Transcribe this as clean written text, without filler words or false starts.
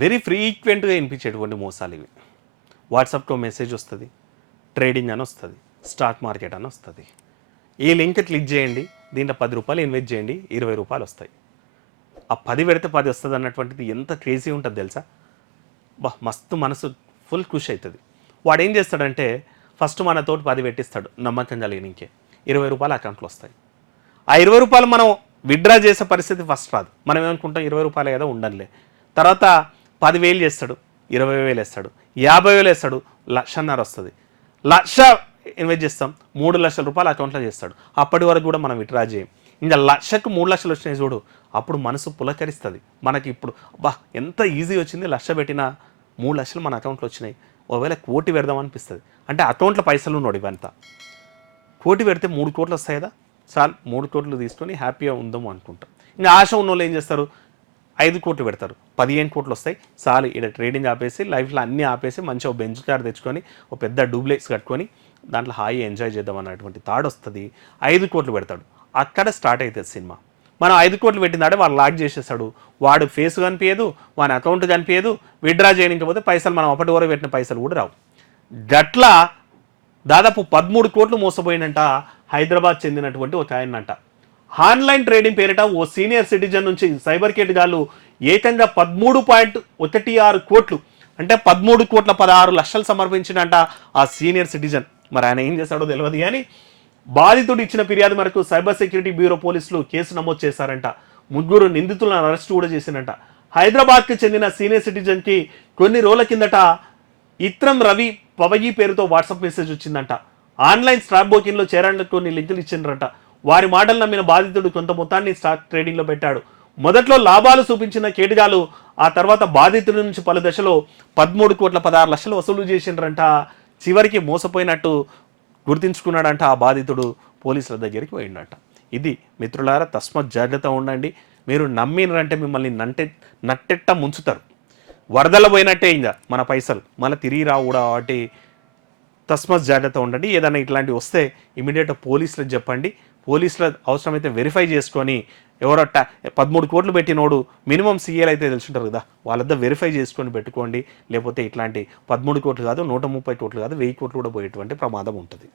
Very ఫ్రీక్వెంట్గా వినిపించేటువంటి మోసాలు ఇవి. వాట్సాప్లో మెసేజ్ వస్తుంది, ట్రేడింగ్ అని వస్తుంది, స్టాక్ మార్కెట్ అని వస్తుంది. ఈ లింక్ క్లిక్ చేయండి, దీంట్లో 10 రూపాయలు ఇన్వెస్ట్ చేయండి, 20 రూపాయలు వస్తాయి. ఆ 10 పెడితే 10 వస్తుంది అన్నటువంటిది ఎంత క్రేజీ ఉంటుంది తెలుసా. మస్తు మనసు ఫుల్ ఖుషి అవుతుంది. వాడు ఏం చేస్తాడంటే ఫస్ట్ మనతోటి 10 పెట్టిస్తాడు, నమ్మకం కలిగిన ఇంకే 20 రూపాయలు అకౌంట్లో వస్తాయి. ఆ 20 రూపాయలు మనం విత్డ్రా చేసే పరిస్థితి ఫస్ట్ రాదు. మనం ఏమనుకుంటాం 20 రూపాయలు ఏదో ఉండనులే. తర్వాత 10,000 చేస్తాడు, 20,000 వేస్తాడు, 50,000 వేస్తాడు, 1,50,000 వస్తుంది. 1,00,000 ఇన్వెస్ట్ చేస్తాం, 3 లక్షల రూపాయలు అకౌంట్లో చేస్తాడు. అప్పటి వరకు కూడా మనం విత్డ్రా చేయం. ఇంకా 1,00,000కు 3 లక్షలు వచ్చినాయి చూడు, అప్పుడు మనసు పులకరిస్తుంది మనకి. ఇప్పుడు ఎంత ఈజీ వచ్చింది, 1,00,000 పెట్టినా 3 లక్షలు మన అకౌంట్లో వచ్చినాయి. ఒకవేళ 1,00,00,000 పెడదాం అనిపిస్తుంది. అంటే అకౌంట్లో పైసలు ఉన్నాడు ఇవంతా. 1,00,00,000 పెడితే 3 కోట్లు వస్తాయి కదా, చాలు 3 కోట్లు తీసుకొని హ్యాపీగా ఉందాము అనుకుంటాం. ఇంకా ఆశ ఉన్న వాళ్ళు ఏం చేస్తారు, 5 కోట్లు పెడతారు, 15 కోట్లు వస్తాయి, చాలు ఇక్కడ ట్రేడింగ్ ఆపేసి లైఫ్లో అన్నీ ఆపేసి మంచిగా ఒక బెంచ్ కార్ తెచ్చుకొని ఒక పెద్ద డూప్లెక్స్ కట్టుకొని దాంట్లో హాయి ఎంజాయ్ చేద్దాం అన్నటువంటి థాట్ వస్తుంది. 5 కోట్లు పెడతాడు, అక్కడ స్టార్ట్ అవుతుంది సినిమా. మనం 5 కోట్లు పెట్టినాడే వాడు లాక్ చేసేస్తాడు. వాడు ఫేస్ కనిపించదు, వాని అకౌంట్ కనిపించదు, విత్డ్రా చేయకపోతే పైసలు మనం అప్పటి వరకు పెట్టిన పైసలు కూడా రావు. గట్లా దాదాపు 13 కోట్లు మోసపోయినంట హైదరాబాద్ చెందినటువంటి ఒక ఆయనంట. ఆన్లైన్ ట్రేడింగ్ పేరిట ఓ సీనియర్ సిటిజన్ నుంచి సైబర్ కేటగాళ్ళు ఏకంగా 13.16 కోట్లు అంటే 13,16 లక్షలు సమర్పించినంట ఆ సీనియర్ సిటిజన్. మరి ఆయన ఏం చేశాడో తెలియదు కానీ బాధితుడు ఇచ్చిన ఫిర్యాదు మేరకు సైబర్ సెక్యూరిటీ బ్యూరో పోలీసులు కేసు నమోదు చేశారంట. 3 నిందితులను అరెస్ట్ కూడా చేసినంట. హైదరాబాద్కి చెందిన సీనియర్ సిటిజన్కి కొన్ని రోజుల కిందట ఇత్రం రవి పవయి పేరుతో వాట్సాప్ మెసేజ్ వచ్చిందంట. ఆన్లైన్ స్టాక్ బ్రోకింగ్లో చేరానికి కొన్ని లింకులు ఇచ్చిండ్రంట. వారి మాటలు నమ్మిన బాధితుడు కొంత మొత్తాన్ని స్టాక్ ట్రేడింగ్లో పెట్టాడు. మొదట్లో లాభాలు చూపించిన కేటుగాలు ఆ తర్వాత బాధితుడి నుంచి పలు దశలో 13,16 లక్షలు వసూలు చేసిండ్రంట. చివరికి మోసపోయినట్టు గుర్తించుకున్నాడంట ఆ బాధితుడు. పోలీసుల దగ్గరికి పోయిండంట. ఇది మిత్రులారా, తస్మత్ జాగ్రత్త ఉండండి. మీరు నమ్మినంటే మిమ్మల్ని నట్టెట్ట ముంచుతారు. వరదల పోయినట్టే ఇంకా మన పైసలు మళ్ళీ తిరిగి రావు కూడా. కాబట్టి తస్మత్ జాగ్రత్త ఉండండి. ఏదైనా ఇట్లాంటివి వస్తే ఇమీడియట్గా పోలీసులకు చెప్పండి. పోలీసులు అవసరమైతే వెరిఫై చేసుకొని ఎవరో 13 కోట్లు పెట్టినోడు మినిమం సీఏలు అయితే తెలుసుంటారు కదా, వాళ్ళంతా వెరిఫై చేసుకొని పెట్టుకోండి. లేకపోతే ఇట్లాంటి 13 కోట్లు కాదు, 130 కోట్లు కాదు, 1000 కోట్లు కూడా పోయేటువంటి ప్రమాదం ఉంటుంది.